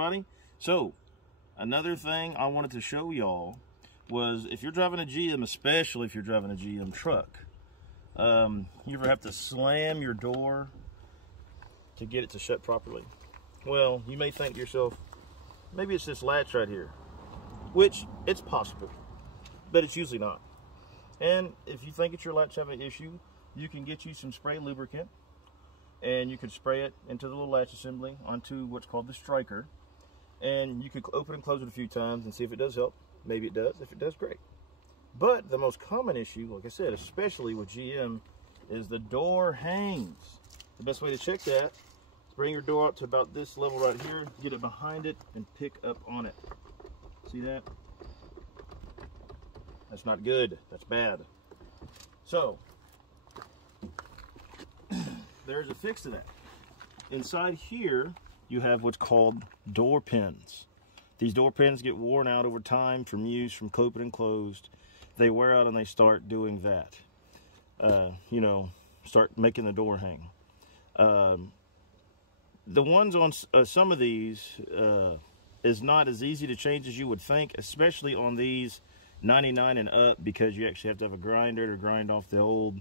everybody. So, another thing I wanted to show y'all was if you're driving a GM, especially if you're driving a GM truck, you ever have to slam your door to get it to shut properly? Well, you may think to yourself, maybe it's this latch right here, which it's possible, but it's usually not. And if you think it's your latch having an issue, you can get you some spray lubricant, and you can spray it into the little latch assembly onto what's called the striker, and you can open and close it a few times and see if it does help. Maybe it does. If it does, great. But the most common issue, like I said, especially with GM, is the door hangs. The best way to check that is bring your door up to about this level right here, get it behind it, and pick up on it. See that? That's not good. That's bad. So, there's a fix to that. Inside here, you have what's called door pins. These door pins get worn out over time from use, from open and closed. They wear out and they start doing that. You know, start making the door hang. The ones on some of these is not as easy to change as you would think, especially on these 99 and up, because you actually have to have a grinder to grind off the old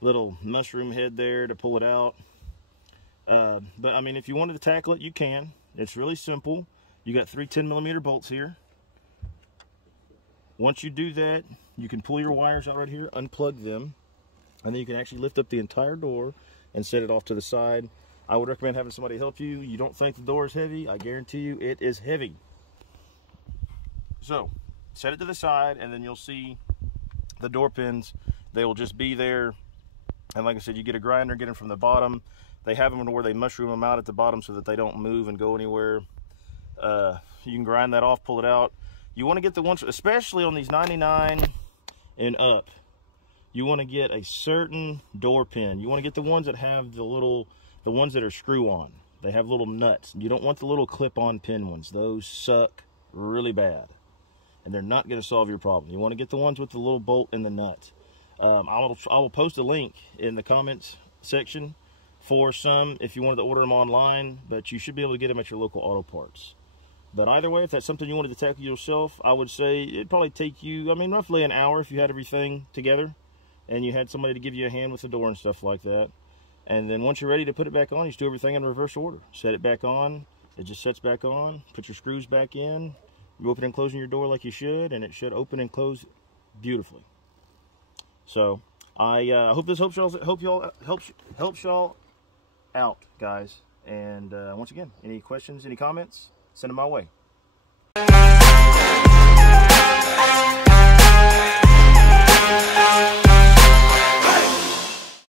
little mushroom head there to pull it out. But I mean, if you wanted to tackle it, you can. It's really simple. You got 3 10mm bolts here. Once you do that, you can pull your wires out right here, unplug them, and then you can actually lift up the entire door and set it off to the side. I would recommend having somebody help you. You don't think the door is heavy, I guarantee you it is heavy. So, set it to the side, and then you'll see the door pins. They will just be there. And like I said, you get a grinder, get them from the bottom. They have them where they mushroom them out at the bottom so that they don't move and go anywhere. You can grind that off, pull it out. You want to get the ones, especially on these 99 and up, you want to get a certain door pin. You want to get the ones that have the ones that are screw on. They have little nuts. You don't want the little clip-on pin ones. Those suck really bad, and they're not going to solve your problem. You want to get the ones with the little bolt and the nut. I will post a link in the comments section for some if you wanted to order them online, but you should be able to get them at your local auto parts. But either way, if that's something you wanted to tackle yourself, I would say it'd probably take you, I mean, roughly an hour if you had everything together and you had somebody to give you a hand with the door and stuff like that. And then once you're ready to put it back on, you just do everything in reverse order. Set it back on, it just sets back on, put your screws back in, you open and closing your door like you should, and it should open and close beautifully. So I hope this helps y'all out, guys. And once again, any questions, any comments, send them my way.